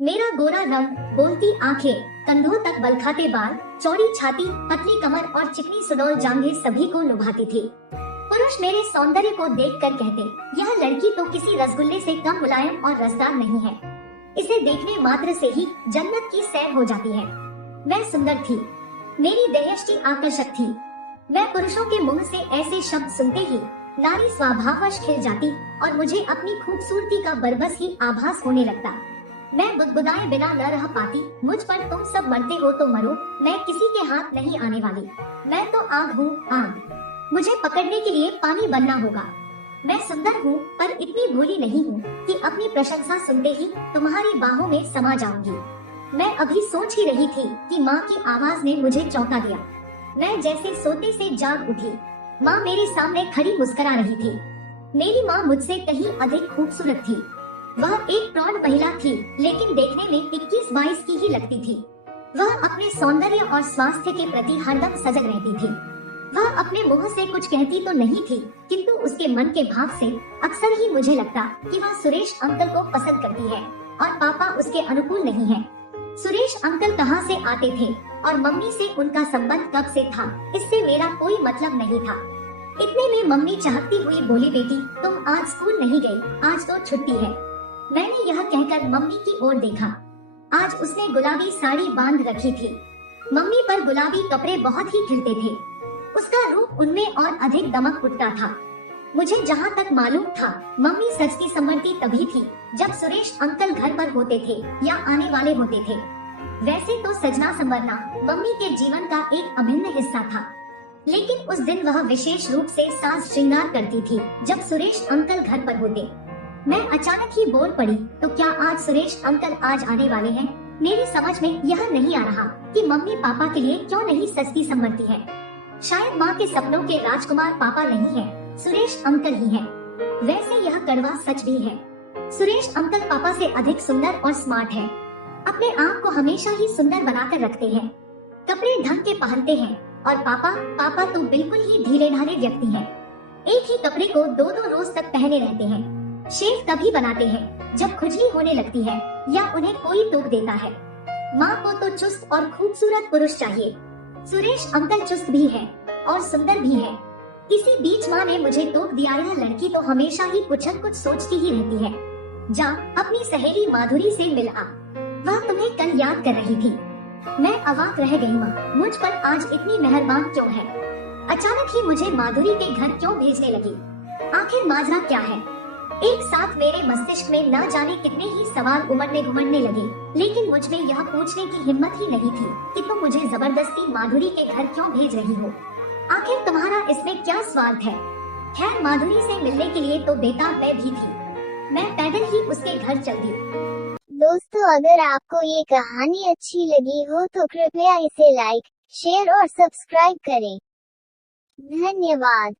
मेरा गोरा रंग, बोलती आंखें, कंधों तक बलखाते बाल, चौड़ी छाती, पतली कमर और चिकनी सुडौल जांघें सभी को लुभाती थी। पुरुष मेरे सौंदर्य को देखकर कहते, यह लड़की तो किसी रसगुल्ले से कम मुलायम और रसदार नहीं है। इसे देखने मात्र से ही जन्नत की सैर हो जाती है। मैं सुंदर थी, मेरी देहयष्टि आकर्षक थी। मैं पुरुषों के मुंह से ऐसे शब्द सुनते ही नारी स्वभाववश खिल जाती और मुझे अपनी खूबसूरती का बरबस ही आभास होने लगता। मैं बुदबुदाए बिना न रह पाती। मुझ पर तुम सब मरते हो तो मरो, मैं किसी के हाथ नहीं आने वाली। मैं तो आग हूँ, आग। मुझे पकड़ने के लिए पानी बनना होगा। मैं सुंदर हूँ पर इतनी भोली नहीं हूँ कि अपनी प्रशंसा सुनते ही तुम्हारी बाहों में समा जाऊंगी। मैं अभी सोच ही रही थी कि माँ की आवाज ने मुझे चौंका दिया। मैं जैसे सोते से जाग उठी। माँ मेरे सामने खड़ी मुस्कुरा रही थी। मेरी माँ मुझसे कहीं अधिक खूबसूरत थी। वह एक प्रौढ़ महिला थी, लेकिन देखने में 21-22 की ही लगती थी। वह अपने सौंदर्य और स्वास्थ्य के प्रति हरदम सजग रहती थी। वह अपने मुंह से कुछ कहती तो नहीं थी, किंतु उसके मन के भाव से अक्सर ही मुझे लगता कि वह सुरेश अंकल को पसंद करती है और पापा उसके अनुकूल नहीं है। सुरेश अंकल कहाँ से आते थे और मम्मी से उनका संबंध कब से था, इससे मेरा कोई मतलब नहीं था। इतने में मम्मी चाहती हुई बोली, बेटी तुम आज स्कूल नहीं गई, आज तो छुट्टी है। मैंने यह कहकर मम्मी की ओर देखा। आज उसने गुलाबी साड़ी बांध रखी थी। मम्मी पर गुलाबी कपड़े बहुत ही खिलते थे। उसका रूप उनमें और अधिक दमक उठता था। मुझे जहाँ तक मालूम था, मम्मी सजती संवरती तभी थी जब सुरेश अंकल घर पर होते थे या आने वाले होते थे। वैसे तो सजना संवरना मम्मी के जीवन का एक अभिन्न हिस्सा था, लेकिन उस दिन वह विशेष रूप से साज श्रृंगार करती थी जब सुरेश अंकल घर पर होते। मैं अचानक ही बोल पड़ी, तो क्या आज सुरेश अंकल आज आने वाले हैं? मेरी समझ में यह नहीं आ रहा कि मम्मी पापा के लिए क्यों नहीं सजती संवरती है। शायद माँ के सपनों के राजकुमार पापा नहीं है, सुरेश अंकल ही है। वैसे यह कड़वा सच भी है। सुरेश अंकल पापा से अधिक सुंदर और स्मार्ट है। अपने आप को हमेशा ही सुंदर बनाकर रखते हैं, कपड़े ढंग के पहनते हैं। और पापा तो बिल्कुल ही ढीले ढाले व्यक्ति हैं। एक ही कपड़े को 2-2 रोज तक पहने रहते हैं। शेव तभी बनाते हैं जब खुजली होने लगती है या उन्हें कोई टोक देता है। माँ को तो चुस्त और खूबसूरत पुरुष चाहिए। सुरेश अंकल चुस्त भी है और सुंदर भी है। इसी बीच माँ ने मुझे टोक दिया, यह लड़की तो हमेशा ही कुछ न कुछ सोचती ही रहती है। जा अपनी सहेली माधुरी से मिल आ, वह तुम्हें कल याद कर रही थी। मैं अवाक रह गई, माँ मुझ पर आज इतनी मेहरबान क्यों है? अचानक ही मुझे माधुरी के घर क्यों भेजने लगी? आखिर माजरा क्या है? एक साथ मेरे मस्तिष्क में न जाने कितने ही सवाल उमड़ने लगे, लेकिन मुझ में यह पूछने की हिम्मत ही नहीं थी कि तुम मुझे जबरदस्ती माधुरी के घर क्यों भेज रही हो। आखिर तुम्हारा इसमें क्या स्वार्थ है? खैर, माधुरी से मिलने के लिए तो बेताब मैं भी थी। मैं पैदल ही उसके घर चल दी। दोस्तों, अगर आपको ये कहानी अच्छी लगी हो तो कृपया इसे लाइक, शेयर और सब्सक्राइब करें। धन्यवाद।